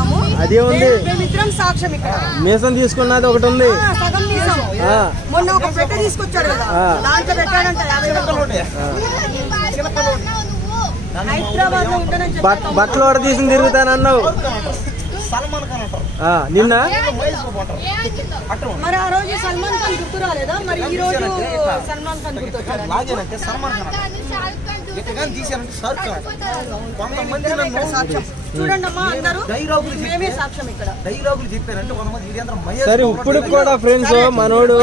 తీసాము. అదే ఉంది. మేమిద్దరం సాక్ష్యం ఇక్కడ. మీసం తీసుకున్నది ఒకటి ఉంది. సగం తీసాము. మొన్న ఒక పెట్టె తీసుకొచ్చాడు కదా, దాంట్లో పెట్టాడంట 50 హైదరాబాద్ లో ఉంటానని చెప్పి బట్టలు కూడా తీసుకుని తిరుగుతానన్నావు నిన్న. మరి ఆ రోజు సల్మాన్ ఖాన్ గుర్తు రాలేదా? మరి ఈ రోజు సల్మాన్ ఖాన్ గుర్తొచ్చాడు. చూడండి అమ్మా, అందరూ మేమే సాక్ష్యం ఇక్కడ. సరే ఇప్పుడు కూడా ఫ్రెండ్స్ మనోడు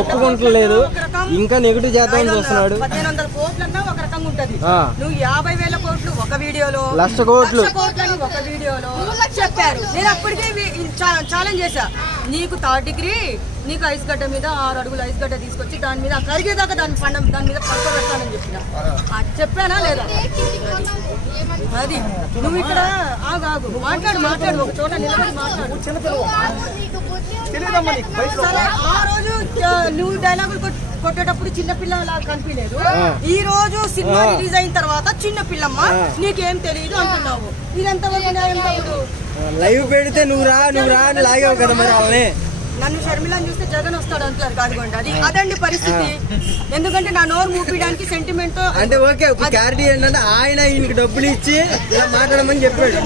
ఒప్పుకుంటలేదు, ఇంకా నెగిటివ్ చేద్దామని చూస్తున్నాడు. 1500 కోట్లన్నా ఒక రకంగా ఉంటది. నువ్వు 50,000 కోట్లు ఒక వీడియోలో, 1,00,000 కోట్లు అని ఒక వీడియోలో చెప్పారు. నేను అప్పటికే ఛాలెంజ్ చేశా, నీకు 3rd డిగ్రీ, నీకు ఐస్ గడ్డ మీద 6 అడుగుల ఐస్ గడ్డ తీసుకొచ్చి దాని మీద కరిగేదాకా దాని మీద పడుకోబెడతానని చెప్పానా లేదా? అది నువ్వు ఇక్కడ ఆగు మాట్లాడు ఒక చోట నిలబడి మాట్లాడు. సరే, ఆ రోజు నువ్వు డైలాగులు కొట్టేటప్పుడు చిన్నపిల్ల లాగా కనిపించలేదు. ఈ రోజు సినిమా రిలీజ్ అయిన తర్వాత చిన్నపిల్లమ్మ నీకేం తెలియదు అంటున్నావు. ఇదంతా లైవ్ పెడితే నువ్వు రా అని లాగావు కదా మరి వాళ్ళని. నన్ను షర్మిలని చూస్తే జగన్ వస్తాడు అంటారు కాదుకోండి. అదండి పరిస్థితి. ఎందుకంటే నా నోరు మూపియడానికి సెంటిమెంట్ తో అంటే ఓకే. క్లారిటీ ఏంటంటే ఆయన ఈయనకి డబ్బులు ఇచ్చి ఇలా మాట్లాడమని చెప్పాడు.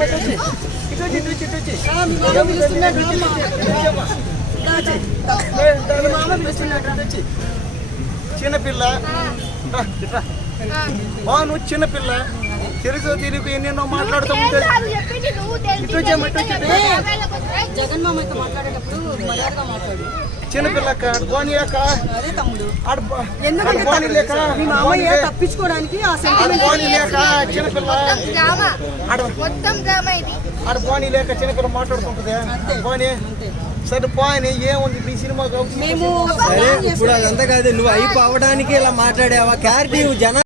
చిన్నపిల్ల నువ్వు చిన్నపిల్ల తిరిగి ఎన్నెన్నో మాట్లాడుతూ ఉంటాడు. జగన్ మామయ్యతో మాట్లాడేటప్పుడు మర్యాదగా మాట్లాడు. చిన్నపిల్ల అదే తమ్ముడు, మామయ్య తప్పించుకోవడానికి ఆ చిన్నపిల్ల పోనీ లేక చిన్నపిల్ల మాట్లాడుతుంటది. పోనీ సరే పోనీ ఏముంది ఈ సినిమా మేము. ఇప్పుడు అదంతా కాదు, నువ్వు అయిపోవడానికి ఇలా మాట్లాడావా? క్లారిటీ జన